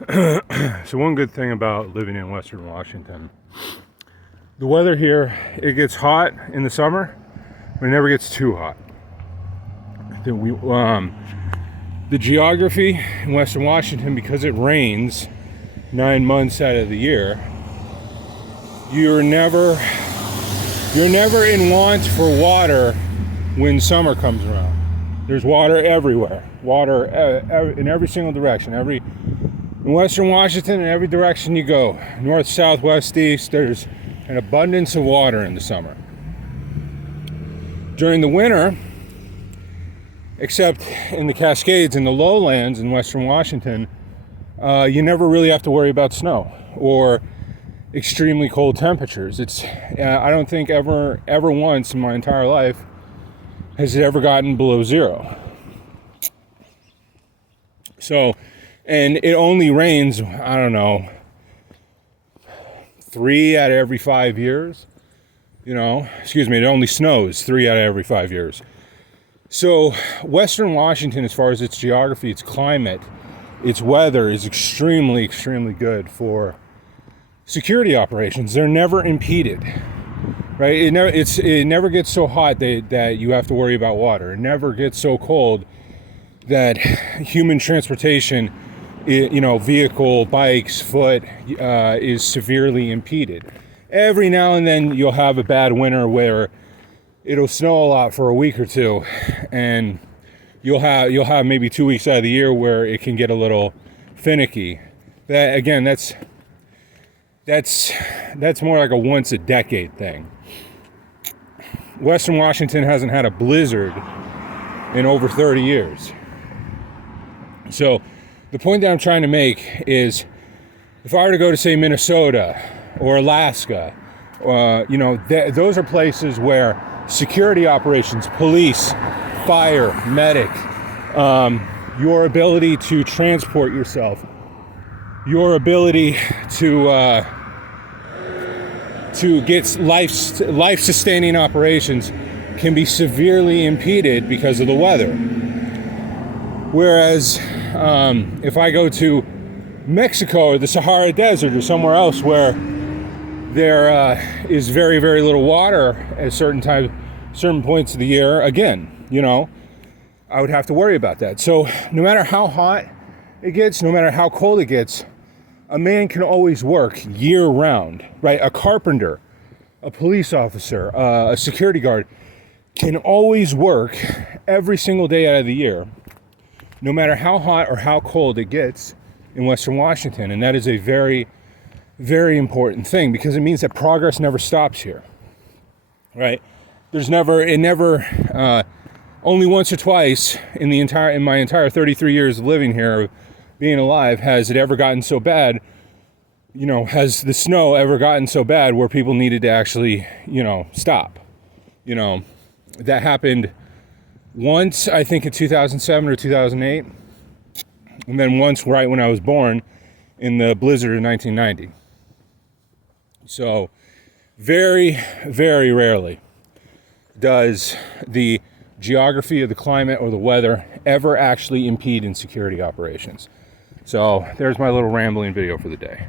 So one good thing about living in Western Washington, the weather here, it gets hot in the summer, but it never gets too hot. The geography in Western Washington, because it rains 9 months out of the year, you're never in want for water when summer comes around. There's water everywhere, water in every single direction. In Western Washington, in every direction you go, north, south, west, east, there's an abundance of water in the summer. During the winter, except in the Cascades and the lowlands in Western Washington, you never really have to worry about snow or extremely cold temperatures. I don't think ever once in my entire life has it ever gotten below zero. So, and it only rains, I don't know, 3 out of every 5 years. It only snows 3 out of every 5 years. So Western Washington, as far as its geography, its climate, its weather, is extremely, extremely good for security operations. They're never impeded, right? It never gets so hot that you have to worry about water. It never gets so cold that human transportation, vehicle, bikes, foot, is severely impeded. Every now and then you'll have a bad winter where it'll snow a lot for a week or two, and you'll have maybe 2 weeks out of the year where it can get a little finicky. That again, that's more like a once a decade thing. Western Washington hasn't had a blizzard in over 30 years. So the point that I'm trying to make is, if I were to go to, say, Minnesota or Alaska, those are places where security operations, police, fire, medic, your ability to transport yourself, your ability to get life-sustaining operations can be severely impeded because of the weather. Whereas if I go to Mexico or the Sahara Desert or somewhere else where there is very, very little water at certain points of the year, again, I would have to worry about that. So no matter how hot it gets, no matter how cold it gets, a man can always work year round, right? A carpenter, a police officer, a security guard can always work every single day out of the year, no matter how hot or how cold it gets in Western Washington. And that is a very, very important thing, because it means that progress never stops here, right? Only once or twice in my entire 33 years of living here, being alive, has it ever gotten so bad, has the snow ever gotten so bad where people needed to actually, stop. That happened once, I think in 2007 or 2008, and then once right when I was born in the blizzard of 1990. So very, very rarely does the geography of the climate or the weather ever actually impede in security operations. So there's my little rambling video for the day.